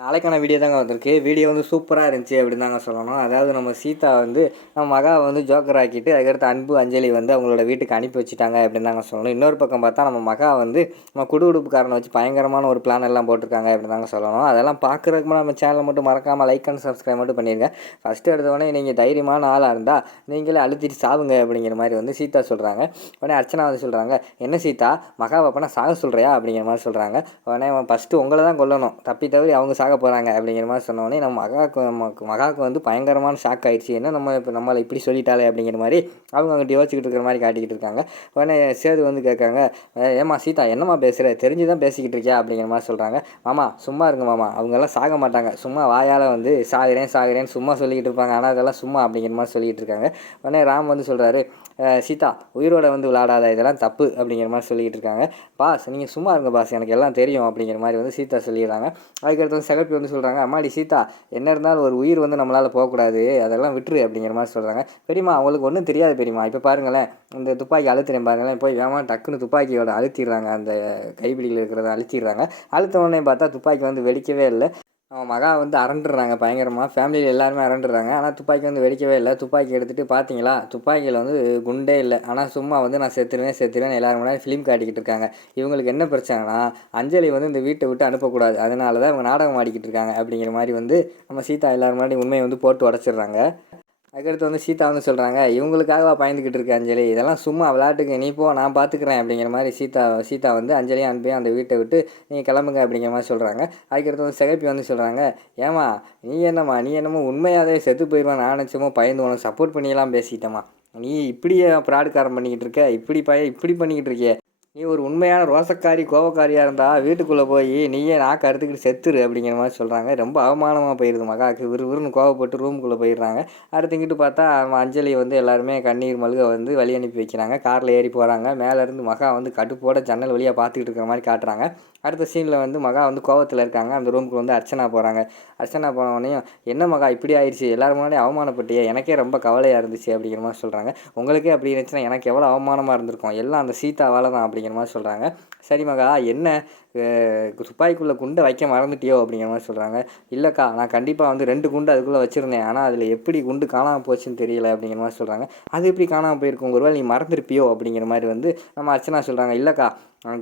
நாளைக்கான வீடியோ தாங்க வந்திருக்கு. வீடியோ வந்து சூப்பராக இருந்துச்சு அப்படின்னு தாங்க சொல்லணும். அதாவது நம்ம சீதா வந்து நம்ம மகாவை வந்து ஜோக்கர் ஆக்கிட்டு அதுக்கடுத்து அன்பு அஞ்சலி வந்து அவங்களோட வீட்டுக்கு அனுப்பி வச்சுட்டாங்க அப்படின்னு தாங்க சொல்லணும். இன்னொரு பக்கம் பார்த்தா நம்ம மகா வந்து நம்ம குடுகுடுப்புக்காரனை வச்சு பயங்கரமான ஒரு பிளான் எல்லாம் போட்டிருக்காங்க அப்படின்னு தாங்க சொல்லணும். அதெல்லாம் பார்க்குறதுக்கு நம்ம சேனலை மட்டும் மறக்காமல் லைக் அண்ட் சப்ஸ்கிரைப் மட்டும் பண்ணிடுங்க. ஃபஸ்ட்டு எடுத்தவொடனே நீங்கள் தைரியமான ஆளாக இருந்தால் நீங்களே அழுத்திட்டு சாவுங்க அப்படிங்கிற மாதிரி வந்து சீதா சொல்கிறாங்க. உடனே அர்ச்சனா வந்து சொல்கிறாங்க, என்ன சீதா மகாவை அப்பனா சாக சொல்கிறியா அப்படிங்கிற மாதிரி சொல்கிறாங்க. உடனே ஃபஸ்ட்டு உங்களை தான் கொல்லணும், தப்பி தவறி அவங்க சாக போகிறாங்க அப்படிங்கிற மாதிரி சொன்னோடனே நம்ம மகாவுக்கு வந்து பயங்கரமான ஷாக் ஆகிடுச்சு. என்ன நம்ம இப்போ நம்மளை இப்படி சொல்லிட்டாலே அப்படிங்கிற மாதிரி அவங்க அங்கிட்ட யோசிச்சுக்கிட்டு இருக்கிற மாதிரி காட்டிக்கிட்டு இருக்காங்க. உடனே சேது வந்து கேட்குறாங்க, ஏமா சீதா என்னம்மா பேசுகிற, தெரிஞ்சு தான் பேசிக்கிட்டு இருக்கியா அப்படிங்கிற மாதிரி சொல்கிறாங்க. மாமா சும்மா இருங்க மாமா, அவங்கெல்லாம் சாக மாட்டாங்க, சும்மா வாயால் வந்து சாகிறேன்னு சும்மா சொல்லிக்கிட்டு இருப்பாங்க, ஆனால் அதெல்லாம் சும்மா அப்படிங்கிற மாதிரி சொல்லிகிட்டு இருக்காங்க. உடனே ராம் வந்து சொல்கிறாரு, சீதா உயிரோட வந்து விளையாடாத, இதெல்லாம் தப்பு அப்படிங்கிற மாதிரி சொல்லிக்கிட்டு இருக்காங்க. பாஸ் நீங்கள் சும்மா இருங்க பாஸ், எனக்கு எல்லாம் தெரியும் அப்படிங்கிற மாதிரி வந்து சீதா சொல்லிடுறாங்க. அதுக்கடுத்து வந்து செகப்பி வந்து சொல்கிறாங்க, அம்மாடி சீதா என்ன இருந்தாலும் ஒரு உயிர் வந்து நம்மளால் போகக்கூடாது, அதெல்லாம் விட்டுரு அப்படிங்கிற மாதிரி சொல்கிறாங்க. பெரியம்மா அவங்களுக்கு ஒன்றும் தெரியாது பெரியம்மா, இப்போ பாருங்களேன் இந்த துப்பாக்கி அழுத்துறேன் பாருங்களேன், போய் வேமா டக்குன்னு துப்பாக்கியோட அழுத்திடுறாங்க, அந்த கைப்பிடியில் இருக்கிறத அழுத்திடுறாங்க. அழுத்த உடனே பார்த்தா துப்பாக்கி வந்து வெடிக்கவே இல்லை. அவன் மகா வந்து அரண்டுறாங்க பயங்கரமாக, ஃபேமிலியில் எல்லாருமே அரண்டுறாங்க. ஆனால் துப்பாக்கி வந்து வெடிக்கவே இல்லை. துப்பாக்கி எடுத்துகிட்டு பார்த்தீங்களா துப்பாக்கியில் வந்து குண்டே இல்லை, ஆனால் சும்மா வந்து நான் செத்துருவேன் எல்லாரும் முன்னாடி ஃபிலிம் காட்டிக்கிட்டு இருக்காங்க. இவங்களுக்கு என்ன பிரச்சனைனா அஞ்சலி வந்து இந்த வீட்டை விட்டு அனுப்பக்கூடாது, அதனால தான் இவங்க நாடகம் ஆடிக்கிட்டு இருக்காங்க அப்படிங்கிற மாதிரி வந்து நம்ம சீதா எல்லாரும் முன்னாடி உண்மையை வந்து போட்டு உடச்சிடுறாங்க. அதுக்கடுத்து வந்து சீதா வந்து சொல்கிறாங்க, இவங்களுக்காகவா பயந்துக்கிட்டு இருக்கு அஞ்சலி, இதெல்லாம் சும்மா விளையாட்டுக்கு, நீ போ நான் பார்த்துக்குறேன் அப்படிங்கிற மாதிரி சீதா வந்து அஞ்சலியும் அனுப்பி அந்த வீட்டை விட்டு நீங்கள் கிளம்புங்க அப்படிங்கிற மாதிரி சொல்கிறாங்க. அதுக்கடுத்து வந்து சிகப்பி வந்து சொல்கிறாங்க, ஏமா நீ என்னமோ உண்மையாகவே செத்து போயிடுவான் நான் நினச்சமோ பயந்து உனக்கு சப்போர்ட் பண்ணியெல்லாம் பேசிட்டேம்மா, நீ இப்படியே ப்ராடுக்காரம் பண்ணிக்கிட்டு இருக்க, இப்படி பண்ணிக்கிட்டு இருக்கியே, நீ ஒரு உண்மையான ரோசக்காரி கோவக்காரியாக இருந்தால் வீட்டுக்குள்ளே போய் நீயே நாக்கு அறுத்துக்கிட்டு செத்துரு அப்படிங்கிற மாதிரி சொல்கிறாங்க. ரொம்ப அவமானமாக போயிடுது மகாவுக்கு, விறுவிறுன்னு கோவப்பட்டு ரூமுக்குள்ளே போயிடுறாங்க. அடுத்துங்கிட்டு பார்த்தா அஞ்சலி வந்து எல்லாருமே கண்ணீர் மல்க வந்து வழி அனுப்பி வைக்கிறாங்க. காரில் ஏறி போகிறாங்க. மேலேருந்து மகா வந்து கடுப்போட ஜன்னல் வழியாக பார்த்துக்கிட்டு இருக்கிற மாதிரி காட்டுறாங்க. அடுத்த சீனில் வந்து மகா வந்து கோவத்தில் இருக்காங்க. அந்த ரூமுக்கு வந்து அர்ச்சனா போகிறாங்க. அர்ச்சனா போனவொடனையும், என்ன மகா இப்படி ஆயிடுச்சு, எல்லாரும் முன்னாடி அவமானப்பட்டியே, எனக்கே ரொம்ப கவலையாக இருந்துச்சு அப்படிங்கிற மாதிரி சொல்கிறாங்க. உங்களுக்கே அப்படி இருந்துச்சுன்னா எனக்கு எவ்வளோ அவமானமாக இருந்திருக்கும், எல்லாம் அந்த சீதாவால் தான் அப்படிங்கிற மாதிரி சொல்கிறாங்க. சரி மகா என்ன துப்பாக்கிக்குள்ளே குண்டை வைக்க மறந்துட்டியோ அப்படிங்கிற மாதிரி சொல்கிறாங்க. இல்லைக்கா நான் கண்டிப்பாக வந்து 2 குண்டு அதுக்குள்ளே வச்சுருந்தேன், ஆனால் அதில் எப்படி குண்டு காணாமல் போச்சுன்னு தெரியல அப்படிங்கிற மாதிரி சொல்கிறாங்க. அது எப்படி காணாமல் போயிருக்கும், ஒருவேளை நீ மறந்துருப்பியோ அப்படிங்கிற மாதிரி வந்து நம்ம அர்ச்சனா சொல்கிறாங்க. இல்லைக்கா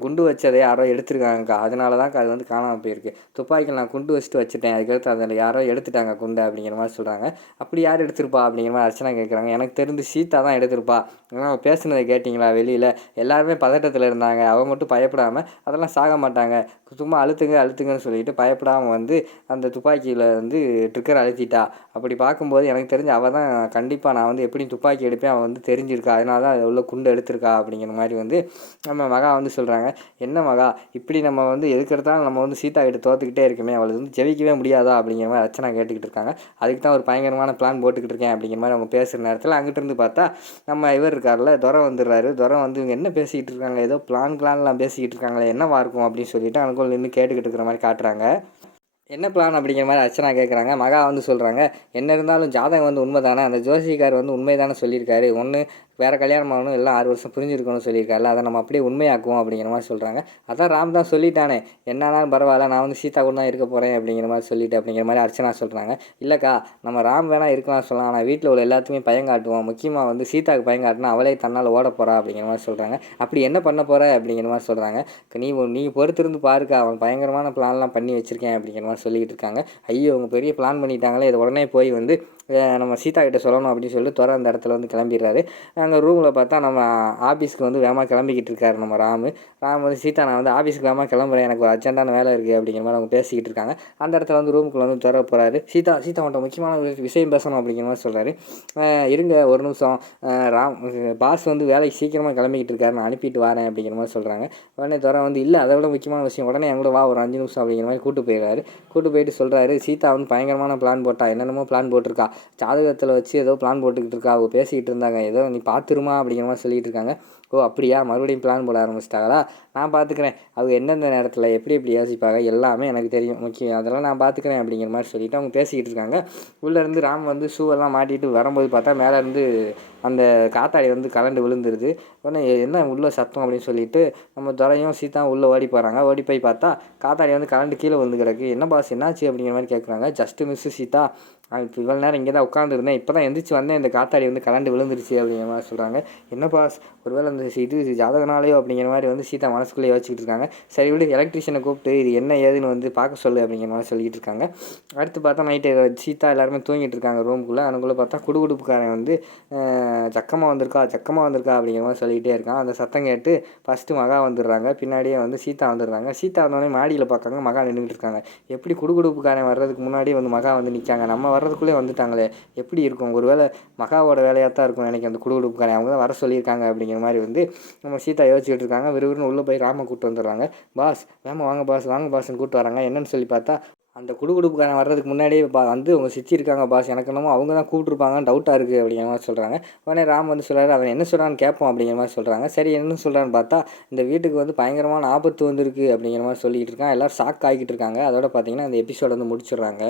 குண்டு வச்சதை யாரோ எடுத்துருக்காங்கக்கா, அதனால தான்க்கா அது வந்து காணாமல் போயிருக்கு, துப்பாக்கியில் நான் குண்டு வச்சுட்டு வச்சுட்டேன், அதுக்கடுத்து அதில் யாரோ எடுத்துட்டாங்க குண்டை அப்படிங்கிற மாதிரி சொல்கிறாங்க. அப்படி யார் எடுத்திருப்பா அப்படிங்கிற மாதிரி அர்ச்சனா கேட்குறாங்க. எனக்கு தெரிந்து சீதா தான் எடுத்திருப்பா, ஏன்னா பேசுனதை கேட்டிங்களா, வெளியில் எல்லாருமே பதட்டத்தில் இருந்தாங்க, அவன் மட்டும் பயப்படாமல் அதெல்லாம் சாக மாட்டாங்க, சும்மா அழுத்துங்கன்னு சொல்லிட்டு பயப்படாமல் வந்து அந்த துப்பாக்கியில் வந்து ட்ரிக்கர் அழுத்திட்டா. அப்படி பார்க்கும்போது எனக்கு தெரிஞ்சு அவள் தான் கண்டிப்பாக, நான் வந்து எப்படி துப்பாக்கி எடுப்பேன் அவள் வந்து தெரிஞ்சிருக்கா, அதனால தான் அதில் உள்ள குண்டு எடுத்திருக்கா அப்படிங்கிற மாதிரி வந்து நம்ம மகா வந்து சொல்கிறாங்க. என்ன மகா இப்படி நம்ம வந்து எதுக்கெடுத்தாலும் நம்ம வந்து சீதா கிட்ட தோற்றுக்கிட்டே இருக்குமே, அவளை வந்து ஜெயிக்கவே முடியாதா அப்படிங்கிற மாதிரி அர்ச்சனா கேட்டுக்கிட்டு இருக்காங்க. அதுக்கு தான் ஒரு பயங்கரமான பிளான் போட்டுக்கிட்டு இருக்கேன் அப்படிங்கிற மாதிரி அவங்க பேசுகிற நேரத்தில் அங்கிட்டு இருந்து பார்த்தா நம்ம இவர் இருக்கார்ல துரை வந்துடுறாரு. துரை வந்து இவங்க என்ன பேசிக்கிட்டு இருக்காங்க, ஏதோ பிளான்லாம் பேசிக்கிட்டு இருக்காங்களே, என்னவா இருக்கும் அப்படின்னு சொல்லிட்டு அவனுக்குள்ள நின்று கேட்டுக்கிட்டு இருக்கிற மாதிரி காட்டுறாங்க. என்ன பிளான் அப்படிங்கிற மாதிரி அர்ச்சனா கேட்குறாங்க. மகா வந்து சொல்கிறாங்க, என்ன இருந்தாலும் ஜாதகம் வந்து உண்மை தானே, அந்த ஜோசிக்கார் வந்து உண்மை தானே சொல்லியிருக்காரு, ஒன்று வேறு கல்யாணம் ஆகணும் எல்லாம் 6 வருஷம் புரிஞ்சிருக்கணும்னு சொல்லியிருக்காருல, அதை நம்ம அப்படியே உண்மையாக்குவோம் அப்படிங்கிற மாதிரி சொல்கிறாங்க. அதான் ராம் தான் சொல்லிட்டானே, என்னாலும் பரவாயில்ல நான் வந்து சீதா கூட தான் இருக்க போகிறேன் அப்படிங்கிற மாதிரி சொல்லிட்டு அப்படிங்கிற மாதிரி அர்ச்சனா சொல்கிறாங்க. இல்லைக்கா நம்ம ராம் வேணால் இருக்கலாம் சொல்லலாம், ஆனால் வீட்டில் உள்ள எல்லாத்துக்குமே பயம் காட்டுவோம், முக்கியமாக வந்து சீதாவுக்கு பயம் காட்டினா அவளே தன்னால் ஓட போகிறா அப்படிங்கிற மாதிரி சொல்கிறாங்க. அப்படி என்ன பண்ண போகிற அப்படிங்கிற மாதிரி சொல்கிறாங்க. நீ பொறுத்திருந்து பாருக்கா, அவன் பயங்கரமான பிளான்லாம் பண்ணி வச்சுருக்கேன் அப்படிங்கிற மாதிரி சொல்லிக்கிட்டு இருக்காங்க. ஐயோ அவங்க பெரிய பிளான் பண்ணிட்டாங்களே, இதை உடனே போய் வந்து நம்ம சீதா கிட்ட சொல்லணும் அப்படின்னு சொல்லிட்டு துறை அந்த இடத்துல வந்து கிளம்பிடுறாரு. அங்கே ரூமில் பார்த்தா நம்ம ஆஃபீஸ்க்கு வந்து வேகமாக கிளம்பிக்கிட்டு இருக்காரு நம்ம ராம் வந்து சீதா நான் வந்து ஆஃபீஸ்க்கு வேகமாக கிளம்புறேன், எனக்கு ஒரு அர்ஜென்ட்டான வேலை இருக்குது அப்படிங்கிற மாதிரி அவங்க பேசிக்கிட்டு இருக்காங்க. அந்த இடத்துல வந்து ரூமுக்குள்ளே வந்து துறை போகிறாரு. சீதா அவன்கிட்ட முக்கியமான விஷயம் பேசணும் அப்படிங்கிற மாதிரி சொல்கிறாரு. இருங்க ஒரு நிமிஷம், ராம் பாஸ் வந்து வேலைக்கு சீக்கிரமாக கிளம்பிக்கிட்டு இருக்காரு, நான் அனுப்பிட்டு வரேன் அப்படிங்கிற மாதிரி சொல்கிறாங்க. உடனே துறை வந்து இல்லை அதை விட முக்கியமான விஷயம், உடனே என் கூட வா ஒரு 5 நிமிஷம் அப்படிங்கிற மாதிரி கூட்டு போயிட்டு சொல்கிறாரு. சீதா வந்து பயங்கரமான பிளான் போட்டா, என்னென்னமோ பிளான் போட்டிருக்கா, ஜாதகத்தில் வச்சு ஏதோ பிளான் போட்டுக்கிட்டு இருக்கா, அவங்க பேசிக்கிட்டு இருந்தாங்க, ஏதோ நீ பார்த்துருமா அப்படிங்கிற மாதிரி சொல்லிகிட்டு இருக்காங்க. ஓ அப்படியா, மறுபடியும் பிளான் போட ஆரம்பிச்சிட்டாங்களா, நான் பார்த்துக்கிறேன், அவங்க எந்தெந்த நேரத்தில் எப்படி எப்படி யோசிப்பாங்க எல்லாமே எனக்கு தெரியும், முக்கியம் அதெல்லாம் நான் பார்த்துக்கிறேன் அப்படிங்கிற மாதிரி சொல்லிவிட்டு அவங்க பேசிக்கிட்டு இருக்காங்க. உள்ளேருந்து ராம் வந்து ஷூவெல்லாம் மாட்டிட்டு வரும்போது பார்த்தா மேலேருந்து அந்த காத்தாடி வந்து கலண்டு விழுந்துருது. உடனே என்ன உள்ள சத்தம் அப்படின்னு சொல்லிட்டு நம்ம துரையும் சீதாவும் உள்ளே ஓடி போகிறாங்க. ஓடி போய் பார்த்தா காத்தாடி வந்து கலண்டு கீழே விழுந்து கிடக்கு. என்ன பாஸ் என்னாச்சு அப்படிங்கிற மாதிரி கேட்குறாங்க. ஜஸ்ட்டு மிஸ்ஸு சீதா, இப்போ இவ்வளோ நேரம் இங்கே தான் உட்காந்துருந்தேன், இப்போ தான் எந்திரிச்சு வந்தேன், இந்த காத்தாடி வந்து கலண்டு விழுந்துருச்சு அப்படிங்கிற மாதிரி சொல்கிறாங்க. என்ன பாஸ் ஒருவேளை இந்த இது ஜாதகனாலேயோ அப்படிங்கிற மாதிரி வந்து சீதா மனசுக்குள்ளே யோசிச்சுட்டு இருக்காங்க. சரி விடு, எலக்ட்ரிஷியனை கூப்பிட்டு இது என்ன ஏதுன்னு வந்து பார்க்க சொல்லு அப்படிங்கிற மாதிரி சொல்லிக்கிட்டு இருக்காங்க. அடுத்து பார்த்தா நைட்டு சீதா எல்லாருமே தூங்கிட்டு இருக்காங்க ரூமுக்குள்ளே. அதுக்குள்ளே பார்த்தா குடுகுடுப்புக்காரன் வந்து சக்கமாக வந்திருக்கா அப்படிங்கிற மாதிரி சொல்லிக்கிட்டே இருக்கான். அந்த சத்தம் கேட்டு ஃபஸ்ட்டு மகா வந்துடுறாங்க, பின்னாடியே வந்து சீதா வந்துடுறாங்க. சீதா வந்தோடனே மாடியில் பார்க்காங்க, மகா நின்றுட்டு இருக்காங்க. எப்படி குடுகுடுப்புக்காரன் வர்றதுக்கு முன்னாடியே வந்து மகா வந்து நிற்காங்க, நம்ம வர்றதுக்குள்ளே வந்துட்டாங்களே எப்படி இருக்கும், ஒரு வேளை மகாவோட வேலையாக தான் இருக்கும் எனக்கு அந்த குடுகுடுப்புக்காரன், அவங்க தான் வர சொல்லியிருக்காங்க அப்படிங்கிற மாதிரி வந்து நம்ம சீதா யோசிச்சுட்டு இருக்காங்க. விறுவிறுன்னு உள்ளே போய் ராம கூப்பிட்டு வந்துடுறாங்க. பாஸ் வேமா வாங்க பாஸ்ன்னு கூப்பிட்டு வராங்க. என்னன்னு சொல்லி பார்த்தா அந்த குடுகுடுப்புக்காரன் வர்றதுக்கு முன்னாடியே வந்து அவங்க சித்தி இருக்காங்க பாஸ், எனக்கு என்னமோ அவங்க தான் கூப்பிட்ருப்பாங்கன்னு டவுட்டாக இருக்குது அப்படிங்கிற மாதிரி சொல்கிறாங்க. உடனே ராம் வந்து சொல்கிறாரு, அவன் என்ன சொல்கிறான்னு கேட்போம் அப்படிங்கிற மாதிரி சொல்கிறாங்க. சரி என்ன சொல்கிறான்னு பார்த்தா இந்த வீட்டுக்கு வந்து பயங்கரமான ஆபத்து வந்திருக்கு அப்படிங்கிற மாதிரி சொல்லிக்கிட்டு இருக்கான். எல்லோரும் ஷாக் ஆகிக்கிட்டு இருக்காங்க. அதோட பார்த்தீங்கன்னா இந்த எபிசோட் வந்து முடிச்சிடுறாங்க.